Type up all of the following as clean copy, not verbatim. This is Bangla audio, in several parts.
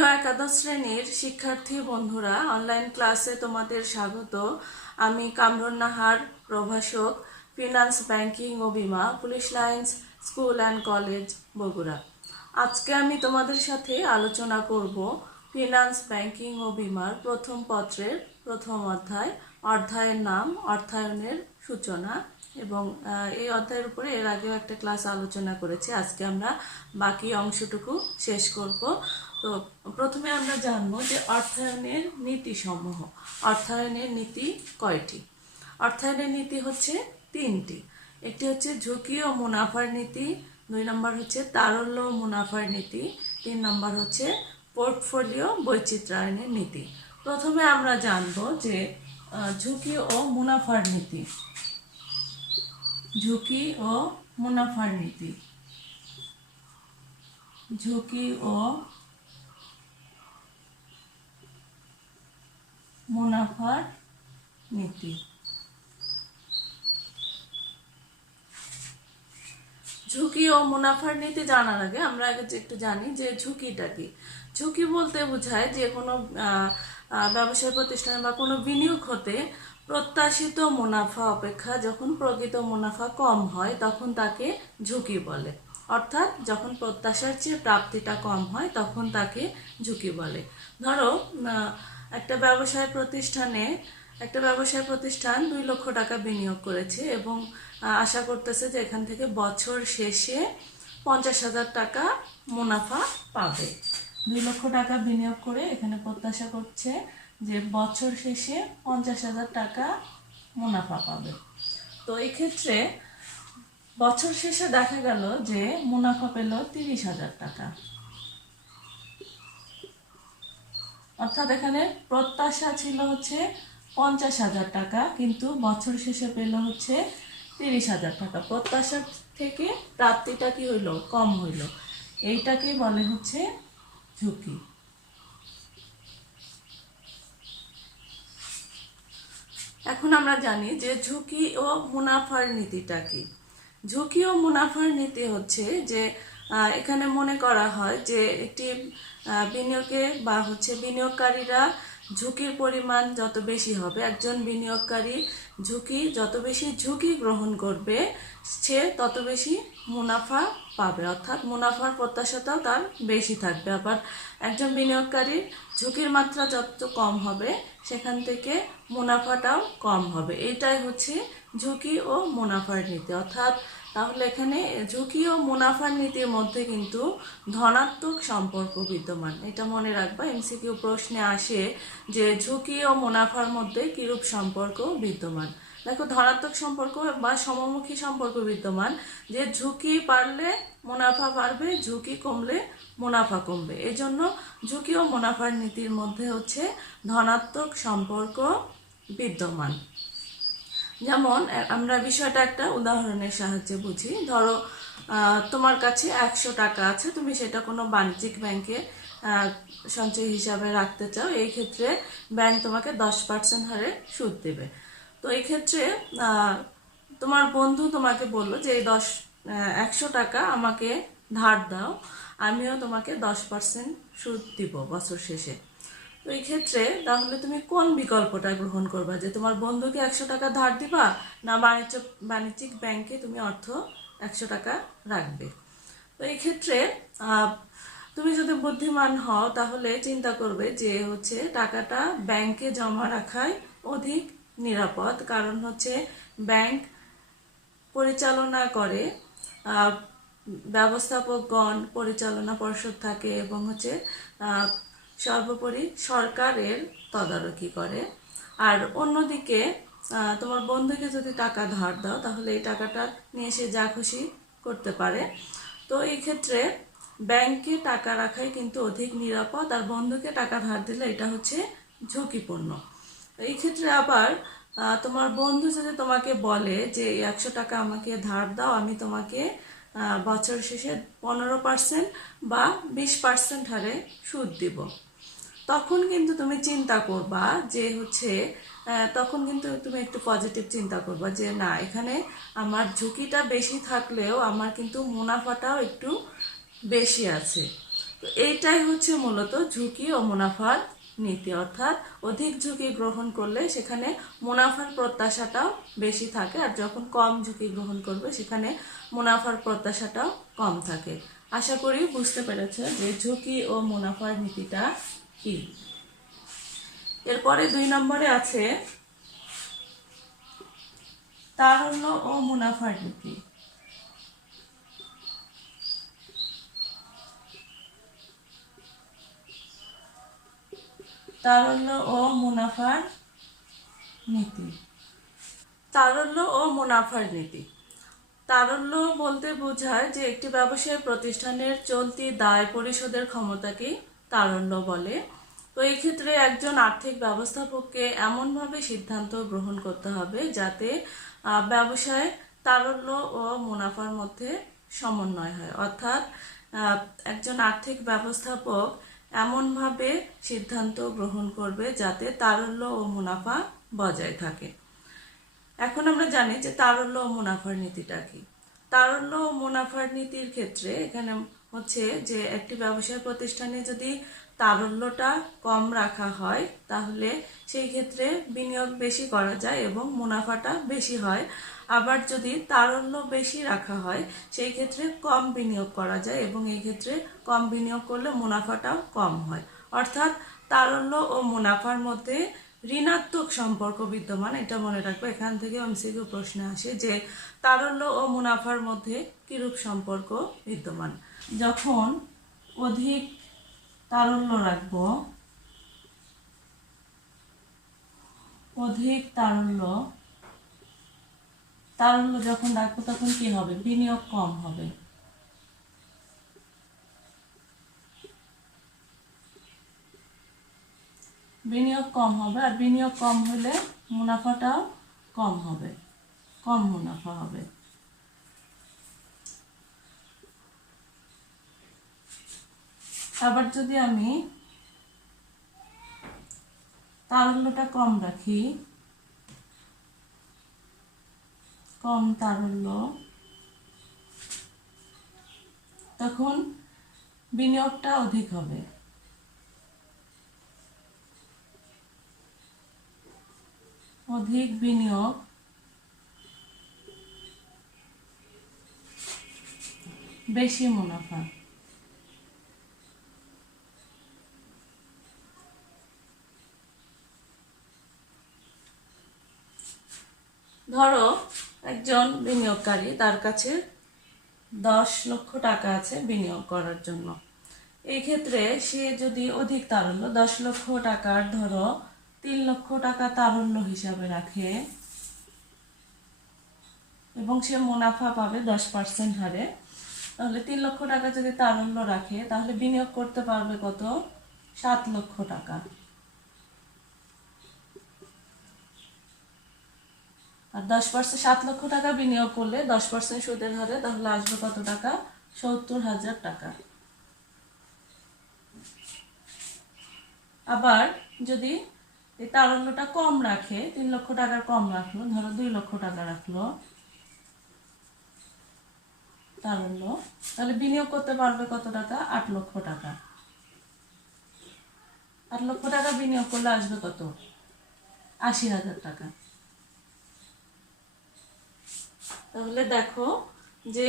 প্রিয় একাদশ শ্রেণীর শিক্ষার্থী বন্ধুরা, অনলাইন ক্লাসে তোমাদের স্বাগত। আমি কামরুন নাহার, প্রভাষক, ফিনান্স, ব্যাংকিং ও বিমা, police lines school and college, Bogura. আজকে আমি তোমাদের সাথে আলোচনা করব ফিনান্স, ব্যাংকিং ও বিমার প্রথম পত্রের প্রথম অধ্যায়। অধ্যায়ের নাম অর্থায়নের সূচনা, এবং এই অধ্যায়ের উপরে এর আগেও একটা ক্লাস আলোচনা করেছি। আজকে আমরা বাকি অংশটুকু শেষ করব। তো প্রথমে আমরা জানবো যে অর্থায়নের নীতি সমূহ। অর্থায়নের নীতি কয়টি? অর্থায়নের নীতি হচ্ছে তিনটি। একটি হচ্ছে ঝুঁকি ও মুনাফার নীতি, 2 নম্বর হচ্ছে তারল্য ও মুনাফার নীতি, 3 নম্বর হচ্ছে পোর্টফোলিও বৈচিত্র্যায়নের নীতি। প্রথমে আমরা জানবো যে ঝুঁকি ও মুনাফার নীতি। ঝুঁকি ও মুনাফার নীতি। ঝুঁকি ও মুনাফার নীতি। ঝুঁকি ও মুনাফার নীতি জানার আগে আমরা আগে একটু জানি যে ঝুঁকিটা কি। ঝুঁকি বলতে বোঝায় যে কোনো ব্যবসায় প্রতিষ্ঠানে বা কোনো বিনিয়োগ হতে প্রত্যাশিত মুনাফা অপেক্ষা যখন প্রকৃত মুনাফা কম হয় তখন তাকে ঝুঁকি বলে। অর্থাৎ যখন প্রত্যাশার চেয়ে প্রাপ্তিটা কম হয় তখন তাকে ঝুঁকি বলে। ধরো একটা ব্যবসায় প্রতিষ্ঠান 2 লক্ষ টাকা বিনিয়োগ করেছে এবং আশা করতেছে যে এখান থেকে বছর শেষে 50,000 টাকা মুনাফা পাবে। 2 লক্ষ টাকা বিনিয়োগ করে এখানে প্রত্যাশা করছে যে বছর শেষে 50,000 টাকা মুনাফা পাবে। তো এই ক্ষেত্রে বছর শেষে দেখা গেল যে মুনাফা পেল 30,000 টাকা। অর্থাৎ এখানে প্রত্যাশা ছিল হচ্ছে 50,000 টাকা, কিন্তু বছর শেষে পেল হচ্ছে 30,000 টাকা। প্রত্যাশার থেকে প্রাপ্তিটা কি হইলো? কম হইলো। এইটাকে বলে হচ্ছে ঝুঁকি। এখন আমরা জানি যে ঝুঁকি ও মুনাফার নীতিটা কি। ঝুঁকি ও মুনাফার নীতি হচ্ছে যে এখানে মনে করা হয় যে একটি বিনিয়োগে বা বিনিয়োগকারীরা ঝুঁকির পরিমাণ যত বেশি হবে, একজন বিনিয়োগকারী যত বেশি ঝুঁকি গ্রহণ করবে সে তত বেশি মুনাফা পাবে, অর্থাৎ মুনাফার প্রত্যাশাটাও তার বেশি থাকবে। আবার একজন বিনিয়োগকারীর ঝুঁকির মাত্রা যত কম হবে সেখান থেকে মুনাফাটাও কম হবে। এটাই হচ্ছে ঝুঁকি ও মুনাফার নীতি। অর্থাৎ তাহলে এখানে ঝুঁকি ও মুনাফার নীতির মধ্যে কিন্তু ধনাত্মক সম্পর্ক বিদ্যমান। এটা মনে রাখবা, এমসিকিউ প্রশ্নে আসে যে ঝুঁকি ও মুনাফার মধ্যে কিরূপ সম্পর্ক বিদ্যমান। দেখো, ধনাত্মক সম্পর্ক বা সমমুখী সম্পর্ক বিদ্যমান, যে ঝুঁকি বাড়লে মুনাফা বাড়বে, ঝুঁকি কমলে মুনাফা কমবে। এই জন্য ঝুঁকি ও মুনাফার নীতির মধ্যে হচ্ছে ধনাত্মক সম্পর্ক বিদ্যমান। যেমন আমরা বিষয়টা একটা উদাহরণের সাহায্যে বুঝি। ধরো তোমার কাছে 100 টাকা আছে, তুমি সেটা কোনো বাণিজ্যিক ব্যাংকে সঞ্চয় হিসাবে রাখতে চাও। এই ক্ষেত্রে ব্যাংক তোমাকে 10% হারে সুদ দেবে। তো এই ক্ষেত্রে তোমার বন্ধু তোমাকে বললো যে এই 100 টাকা আমাকে ধার দাও, আমিও তোমাকে 10% সুদ দিব বছর শেষে। তো এই ক্ষেত্রে তাহলে তুমি কোন বিকল্পটা গ্রহণ করবা, যে তোমার বন্ধুকে 100 টাকা ধার দিবা, না বাণিজ্যিক ব্যাংকে তুমি 100 টাকা রাখবে? তো এই ক্ষেত্রে তুমি যদি বুদ্ধিমান হও তাহলে চিন্তা করবে যে টাকাটা ব্যাংকে জমা রাখাই অধিক নিরাপদ। কারণ ব্যাংক পরিচালনা করে, ব্যবস্থাপকগণ, পরিচালনা পর্ষদ থাকে এবং সর্বোপরি সরকারের তদারকি করে। আর অন্যদিকে তোমার বন্ধুকে যদি টাকা ধার দাও তাহলে এই টাকাটা নিয়ে সে যা খুশি করতে পারে। তো এই ক্ষেত্রে ব্যাংকে টাকা রাখাই কিন্তু অধিক নিরাপদ, আর বন্ধুকে টাকা ধার দিলে এটা ঝুঁকিপূর্ণ। এই ক্ষেত্রে আবার তোমার বন্ধু যদি তোমাকে বলে যে 100 টাকা আমাকে ধার দাও, আমি তোমাকে বছর শেষে 15% বা 20% হারে সুদ দিব, তখন কিন্তু তুমি চিন্তা করবা যে তখন কিন্তু তুমি একটু পজিটিভ চিন্তা করবা যে না, এখানে আমার ঝুঁকিটা বেশি থাকলেও আমার কিন্তু মুনাফাটাও একটু বেশি আছে। তো এইটাই হচ্ছে মূলত ঝুঁকি ও মুনাফার নীতি, অর্থাৎ অধিক ঝুঁকি গ্রহণ করলে সেখানে মুনাফার প্রত্যাশাটাও বেশি থাকে, আর যখন কম ঝুঁকি গ্রহণ করবে সেখানে মুনাফার প্রত্যাশাটাও কম থাকে। আশা করি বুঝতে পেরেছে যে ঝুঁকি ও মুনাফার নীতিটা কি। এরপরে 2 নম্বরে আছে তারল্য ও মুনাফার নীতি। তারল্য ও মুনাফার নীতি। তারল্য ও মুনাফার নীতি। তারল্য বলতে বোঝায় যে একটি ব্যবসায় প্রতিষ্ঠানের চলতি দায় পরিশোধের ক্ষমতাকে তারল্য বলে। তো এই ক্ষেত্রে একজন আর্থিক ব্যবস্থাপককে এমনভাবে সিদ্ধান্ত গ্রহণ করতে হবে যাতে ব্যবসায় তারল্য ও মুনাফার মধ্যে সমন্বয় হয়, অর্থাৎ একজন আর্থিক ব্যবস্থাপক এমনভাবে সিদ্ধান্ত গ্রহণ করবে যাতে তারল্য ও মুনাফা বজায় থাকে। এখন আমরা জানি যে তারল্য ও মুনাফার নীতিটা কি। তারল্য ও মুনাফার নীতির ক্ষেত্রে এখানে হচ্ছে যে একটি ব্যবসায় প্রতিষ্ঠানে যদি তারল্যটা কম রাখা হয় তাহলে সেই ক্ষেত্রে বিনিয়োগ বেশি করা যায় এবং মুনাফাটা বেশি হয়। আবার যদি তারল্য বেশি রাখা হয় সেই ক্ষেত্রে কম বিনিয়োগ করা যায় এবং এই ক্ষেত্রে কম বিনিয়োগ করলে মুনাফাটাও কম হয়। অর্থাৎ তারল্য ও মুনাফার মধ্যে ঋণাত্মক সম্পর্ক বিদ্যমান, এটা মনে রাখবো। এখান থেকে এমসিকিউ প্রশ্ন আসে যে তারল্য ও মুনাফার মধ্যে কিরূপ সম্পর্ক বিদ্যমান। যখন অধিক তারল্য রাখবো, অধিক তারল্য যখন রাখবো তখন কি হবে? বিনিয়োগ কম হবে। বিনিয়োগ কম হবে, আর বিনিয়োগ কম হলে মুনাফাটাও কম হবে, কম মুনাফা হবে। আবার যদি আমি তারল্যটা কম রাখি, কম তারল্য, তখন বিনিয়োগটা অধিক হবে। অধিক বিনিয়োগ বেশি মুনাফা। ধরো একজন বিনিয়োগকারী, তার কাছে 10 লক্ষ টাকা আছে বিনিয়োগ করার জন্য। এই ক্ষেত্রে সে যদি অধিক তারল্য 10 লক্ষ টাকার ধরো 3 লক্ষ টাকা তারল্য হিসাবে রাখে এবং সে মুনাফা পাবে 10% হারে, তাহলে 3 লক্ষ টাকা যদি তারল্য রাখে তাহলে বিনিয়োগ করতে পারবে কত? 7 লক্ষ টাকা। আর 10% 7 লক্ষ টাকা বিনিয়োগ করলে 10% সুদের হারে তাহলে আসবে কত টাকা? 70,000 টাকা। আবার যদি এই তারল্যটা কম রাখে, 3 লক্ষ টাকার কম রাখলো, ধরো 2 লক্ষ টাকা রাখলো তারল্য, তাহলে বিনিয়োগ করতে পারবে কত টাকা? 8 লক্ষ টাকা। 8 লক্ষ টাকা বিনিয়োগ করলে আসবে কত? 80,000 টাকা। তাহলে দেখো যে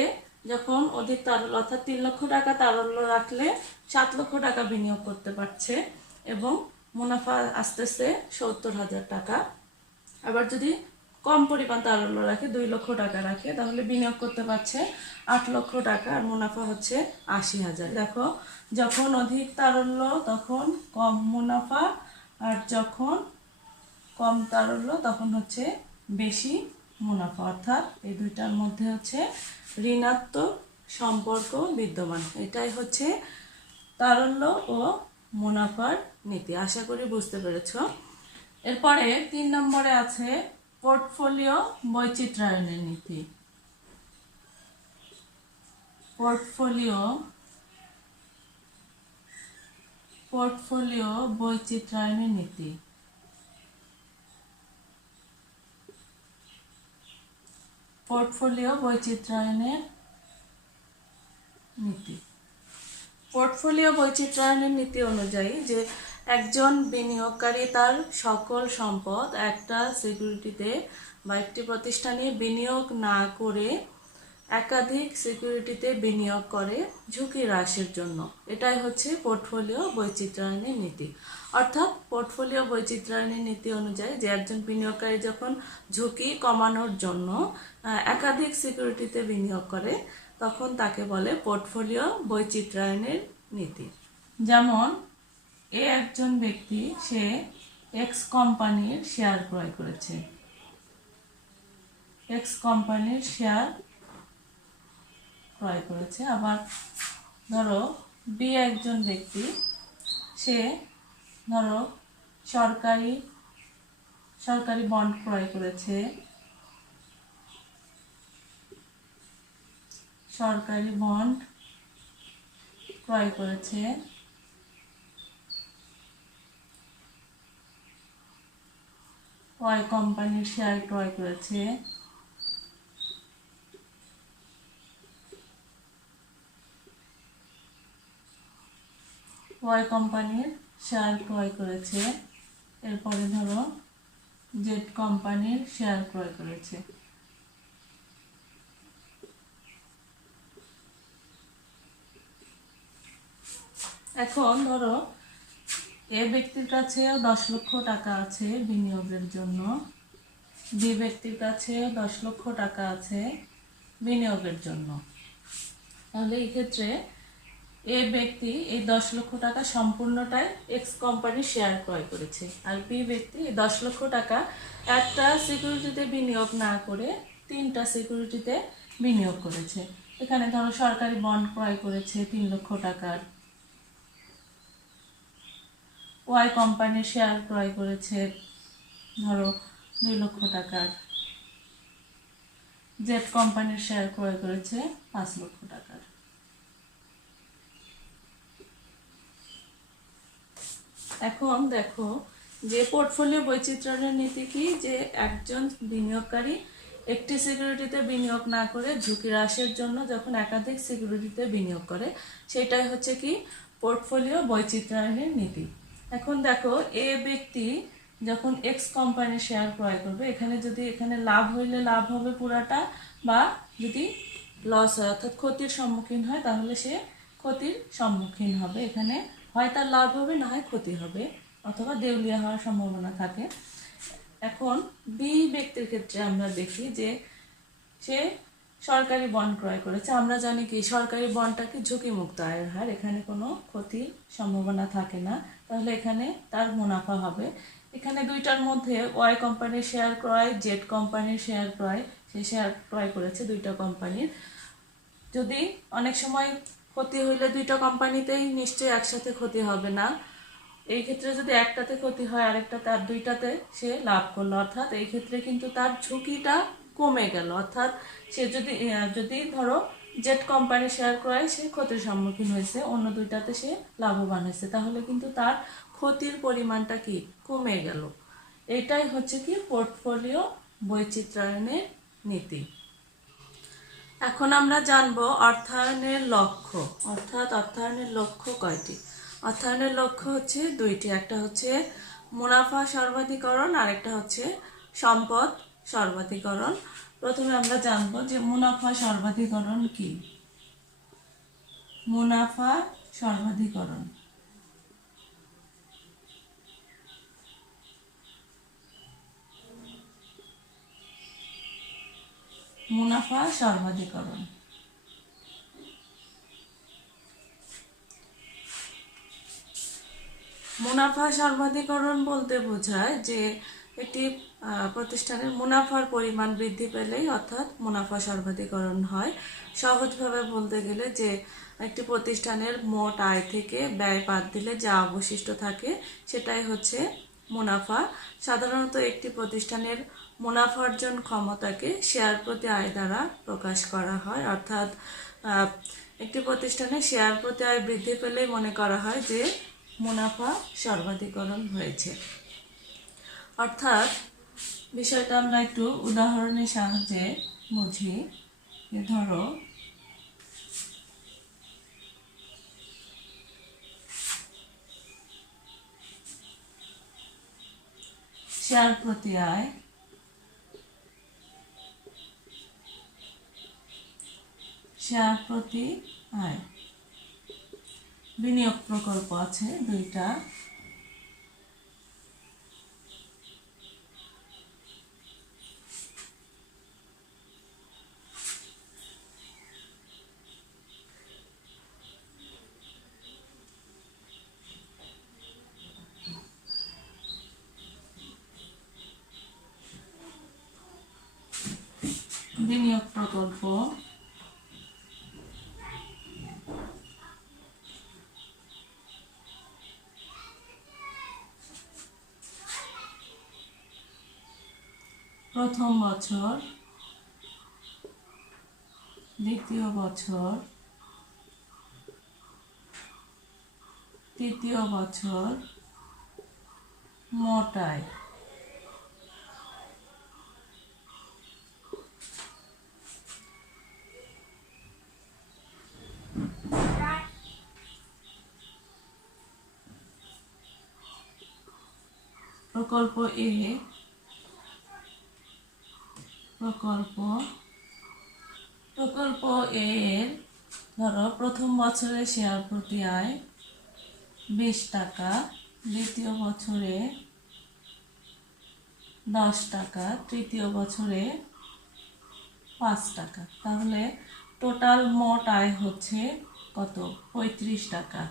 যখন অধিক তারল্য, অর্থাৎ 3 লক্ষ টাকা তারল্য রাখলে 7 লক্ষ টাকা বিনিয়োগ করতে পারছে এবং মুনাফা আসতেছে 70,000 টাকা। আবার যদি কম পরিমাণ তারল্য রাখে, 2 লক্ষ টাকা রাখে, তাহলে বিনিয়োগ করতে পারছে 8 লক্ষ টাকা আর মুনাফা হচ্ছে 80,000। দেখো যখন অধিক তারল্য তখন কম মুনাফা, আর যখন কম তারল্য তখন হচ্ছে বেশি মুনাফা, অর্থাৎ এই দুইটার মধ্যে হচ্ছে ঋণাত্মক সম্পর্ক বিদ্যমান। এটাই হচ্ছে তারল্য ও মুনাফার নীতি। আশা করি বুঝতে পেরেছ। এরপরে 3 নম্বরে আছে পোর্টফোলিও বৈচিত্র্যায়নের নীতি। পোর্টফোলিও বৈচিত্র্যায়নের নীতি। পোর্টফোলিও বৈচিত্র্যায়নের নীতি। পোর্টফোলিও বৈচিত্র্যায়নের নীতি অনুযায়ী যে একজন বিনিয়োগকারী তার সকল সম্পদ একটা সিকিউরিটিতে বা একটি প্রতিষ্ঠানে বিনিয়োগ না করে একাধিক সিকিউরিটিতে বিনিয়োগ করে ঝুঁকি হ্রাসের জন্য। এটাই হচ্ছে পোর্টফোলিও বৈচিত্র্যায়নের নীতি। অর্থাৎ পোর্টফোলিও বৈচিত্র্যায়নের নীতি অনুযায়ী যে একজন বিনিয়োগকারী যখন ঝুঁকি কমানোর জন্য একাধিক সিকিউরিটিতে বিনিয়োগ করে তখন তাকে বলে পোর্টফোলিও বৈচিত্র্যায়নের নীতি। যেমন একজন ব্যক্তি সে এক্স কোম্পানির শেয়ার ক্রয় করেছে, এক্স কোম্পানির শেয়ার ক্রয় করেছে। আবার ধরো বি একজন ব্যক্তি সে ধরো সরকারি বন্ড ক্রয় করেছে, সরকারি বন্ড ক্রয় করেছে। ওয়াই কোম্পানির শেয়ার ক্রয় করেছে, ওয়াই কোম্পানির শেয়ার ক্রয় করেছে। এরপরে ধরো জেড কোম্পানির শেয়ার ক্রয় করেছে। এখন ধরো এ ব্যক্তির কাছে 10 লক্ষ টাকা আছে বিনিয়োগের জন্য, বি ব্যক্তির কাছে 10 লক্ষ টাকা আছে বিনিয়োগের জন্য। তাহলে এই ক্ষেত্রে এ ব্যক্তি এই 10 লক্ষ টাকা সম্পূর্ণটাই এক্স কোম্পানির শেয়ার ক্রয় করেছে, আর বি ব্যক্তি এই 10 লক্ষ টাকা একটা সিকিউরিটিতে বিনিয়োগ না করে 3টা সিকিউরিটিতে বিনিয়োগ করেছে। এখানে ধরো সরকারি বন্ড ক্রয় করেছে 3 লক্ষ টাকার, ওয়াই কোম্পানির শেয়ার ক্রয় করেছে ধরো 2 লক্ষ টাকার, জেড কোম্পানির শেয়ার ক্রয় করেছে 5 লক্ষ টাকার। এখন দেখো যে পোর্টফোলিও বৈচিত্র্যের নীতি কি, যে একজন বিনিয়োগকারী একটি সিকিউরিটিতে বিনিয়োগ না করে ঝুঁকি হ্রাসের জন্য যখন একাধিক সিকিউরিটিতে বিনিয়োগ করে সেটাই হচ্ছে কি পোর্টফোলিও বৈচিত্র্যায়নের নীতি। এখন দেখো এ ব্যক্তি যখন এক্স কোম্পানির শেয়ার ক্রয় করবে, এখানে লাভ হইলে লাভ হবে পুরাটা, বা যদি লস হয় অর্থাৎ ক্ষতির সম্মুখীন হয় তাহলে সে ক্ষতির সম্মুখীন হবে। এখানে হয় তার লাভ হবে, না হয় ক্ষতি হবে, অথবা দেউলিয়া হওয়ার সম্ভাবনা থাকে। এখন বি ব্যক্তির ক্ষেত্রে আমরা দেখি যে সে সরকারি বন্ড ক্রয় করেছে। আমরা জানি কি সরকারি বন্ডটা কি ঝুঁকিমুক্ত আয়ের হার, এখানে কোনো ক্ষতির সম্ভাবনা থাকে না, তাহলে এখানে তার মুনাফা হবে। এখানে দুইটার মধ্যে ওয়াই কোম্পানির শেয়ার ক্রয়, জেড কোম্পানির শেয়ার ক্রয়, সে শেয়ার ক্রয় করেছে দুইটা কোম্পানির। যদি অনেক সময় ক্ষতি হইলে দুইটা কোম্পানিতেই নিশ্চয়ই একসাথে ক্ষতি হবে না, এই ক্ষেত্রে যদি একটাতে ক্ষতি হয় আরেকটাতে আর দুইটাতে সে লাভ করলো, অর্থাৎ এই ক্ষেত্রে কিন্তু তার ঝুঁকিটা কমে গেল। অর্থাৎ সে যদি ধরো জেড কোম্পানির শেয়ার ক্রয় সে ক্ষতির সম্মুখীন হয়েছে, অন্য দুইটাতে সে লাভবান হয়েছে, তাহলে কিন্তু তার ক্ষতির পরিমাণটা কি কমে গেল। এটাই হচ্ছে কি পোর্টফোলিও বৈচিত্র্যায়নের নীতি। এখন আমরা জানবো অর্থায়নের লক্ষ্য, অর্থাৎ অর্থায়নের লক্ষ্য কয়টি। অর্থায়নের লক্ষ্য হচ্ছে দুইটি, একটা হচ্ছে মুনাফা সর্বাধিকরণ আর একটা হচ্ছে সম্পদ সর্বাধিকরণ। প্রথমে আমরা জানবো যে মুনাফা সর্বাধিকরণ কি। মুনাফা সর্বাধিকরণ মুনাফা সর্বাধিকরণ মুনাফা সর্বাধিকরণ বলতে বোঝায় যে একটি প্রতিষ্ঠানের মুনাফার পরিমাণ বৃদ্ধি পেলেই অর্থাৎ মুনাফা সর্বাধিকরণ হয়। সহজভাবে বলতে গেলে যে একটি প্রতিষ্ঠানের মোট আয় থেকে ব্যয় বাদ দিলে যা অবশিষ্ট থাকে সেটাই হচ্ছে মুনাফা। সাধারণত একটি প্রতিষ্ঠানের মুনাফা অর্জন ক্ষমতাকে শেয়ার প্রতি আয় দ্বারা প্রকাশ করা হয়, অর্থাৎ একটি প্রতিষ্ঠানের শেয়ার প্রতি আয় বৃদ্ধি পেলেই মনে করা হয় যে মুনাফা সর্বাধিকরণ হয়েছে। অর্থাৎ বিষয়টা আমরা একটু উদাহরণের সাহায্যে বুঝি। ধরো শেয়ার প্রতি আয়, শেয়ার প্রতি আয়। বিনিয়োগ প্রকল্প আছে দুইটা, বিনিয়োগ প্রকল্প, প্রথম বছর, দ্বিতীয় বছর, তৃতীয় বছর, মোট আয়। প্রকল্প এ, প্রকল্প এ এর ধরো প্রথম বছরে শেয়ার প্রতি আয় 20 টাকা, দ্বিতীয় বছরে 10 টাকা, তৃতীয় বছরে 5 টাকা। তাহলে টোটাল মোট আয় হচ্ছে কত? 35 টাকা।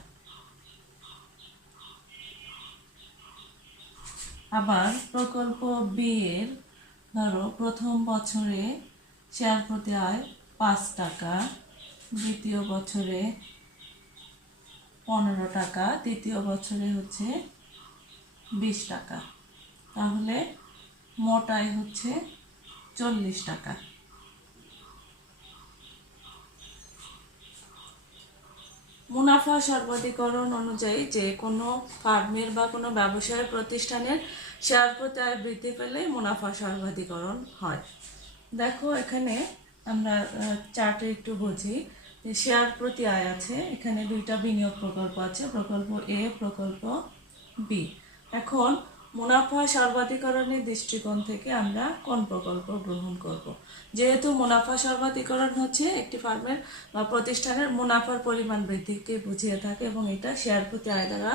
আবার প্রকল্প বি এর ধরো প্রথম বছরে শেয়ার প্রতি আয় 5 টাকা, দ্বিতীয় বছরে 15 টাকা, তৃতীয় বছরে হচ্ছে 20 টাকা। তাহলে মোট আয় হচ্ছে 40 টাকা। মুনাফা সর্বাধিকরণ অনুযায়ী যে কোনো ফার্মের বা কোনো ব্যবসায় প্রতিষ্ঠানের শেয়ার প্রতি আয় বৃদ্ধি পেলে মুনাফা সর্বাধিকরণ হয়। দেখো এখানে আমরা চার্টে একটু বুঝি যে শেয়ার প্রতি আয় আছে, এখানে দুইটা বিনিয়োগ প্রকল্প আছে, প্রকল্প এ, প্রকল্প বি। এখন মুনাফা সর্বাধিকরণের দৃষ্টিকোণ থেকে আমরা কোন প্রকল্প গ্রহণ করব? যেহেতু মুনাফা সর্বাধিকরণ হচ্ছে একটি ফার্মের বা প্রতিষ্ঠানের মুনাফার পরিমাণ বৃদ্ধিকে বুঝিয়ে থাকে এবং এটা শেয়ার প্রতি আয় দ্বারা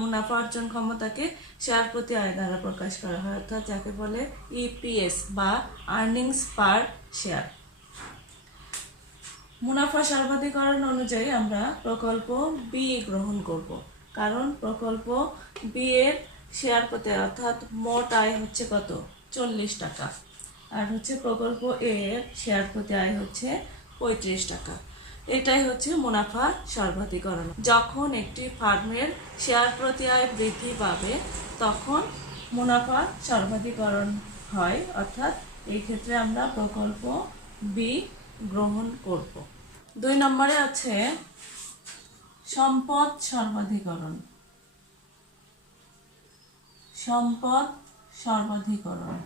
মুনাফা অর্জন ক্ষমতাকে শেয়ার প্রতি আয় দ্বারা প্রকাশ করা হয়, অর্থাৎ যাকে বলে ইপিএস বা আর্নিংস পার শেয়ার। মুনাফা সর্বাধিকরণ অনুযায়ী আমরা প্রকল্প বি গ্রহণ করব, কারণ প্রকল্প বি এর শেয়ার প্রতি আয় অর্থাৎ মোট আয় হচ্ছে কত? 40 টাকা। আর হচ্ছে প্রকল্প এ এর শেয়ার প্রতি আয় হচ্ছে 35 টাকা। এটাই হচ্ছে মুনাফা সর্বাধিকরণ। যখন একটি ফার্মের শেয়ার প্রতি আয় বৃদ্ধি পাবে তখন মুনাফা সর্বাধিকরণ হয়, অর্থাৎ এই ক্ষেত্রে আমরা প্রকল্প বি গ্রহণ করব। 2 নম্বরে আছে সম্পদ সর্বাধিকরণ। সম্পদ সর্বাধিকরণ।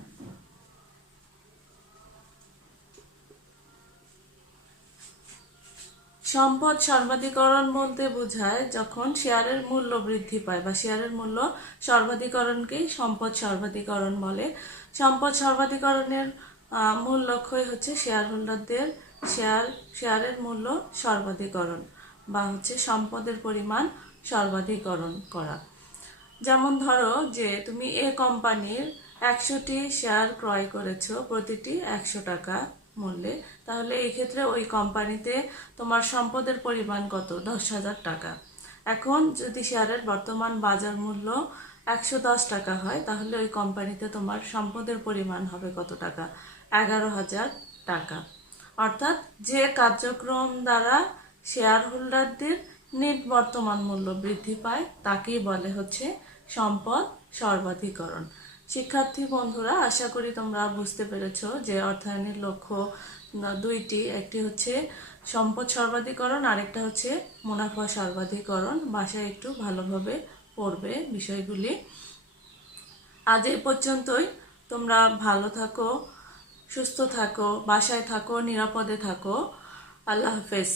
সম্পদ সর্বাধিকরণ বলতে বোঝায় যখন শেয়ারের মূল্য বৃদ্ধি পায় বা শেয়ারের মূল্য সর্বাধিকরণকেই সম্পদ সর্বাধিকরণ বলে। সম্পদ সর্বাধিকরণের মূল লক্ষ্যই হচ্ছে শেয়ার হোল্ডারদের শেয়ারের মূল্য সর্বাধিকরণ বা হচ্ছে সম্পদের পরিমাণ সর্বাধিকরণ করা। যেমন ধরো যে তুমি এ কোম্পানির 100টি শেয়ার ক্রয় করেছো প্রতিটি 100 টাকা মূল্যে, তাহলে এই ক্ষেত্রে ওই কোম্পানিতে তোমার সম্পদের পরিমাণ কত? 10,000 টাকা। এখন যদি শেয়ারের বর্তমান বাজার মূল্য 110 টাকা হয় তাহলে ওই কোম্পানিতে তোমার সম্পদের পরিমাণ হবে কত টাকা? 11,000 টাকা। অর্থাৎ যে কার্যক্রম দ্বারা শেয়ার হোল্ডারদের নেট বর্তমান মূল্য বৃদ্ধি পায় তাকেই বলে হচ্ছে সম্পদ সর্বাধিকরণ। শিক্ষার্থী বন্ধুরা, আশা করি তোমরা বুঝতে পেরেছো যে অর্থায়নের লক্ষ্য দুইটি, একটি হচ্ছে সম্পদ সর্বাধিকরণ, আরেকটা হচ্ছে মুনাফা সর্বাধিকরণ। বাসায় একটু ভালোভাবে পড়বে বিষয়গুলি। আজ এ পর্যন্তই। তোমরা ভালো থাকো, সুস্থ থাকো, বাসায় থাকো, নিরাপদে থাকো। আল্লাহ হাফেজ।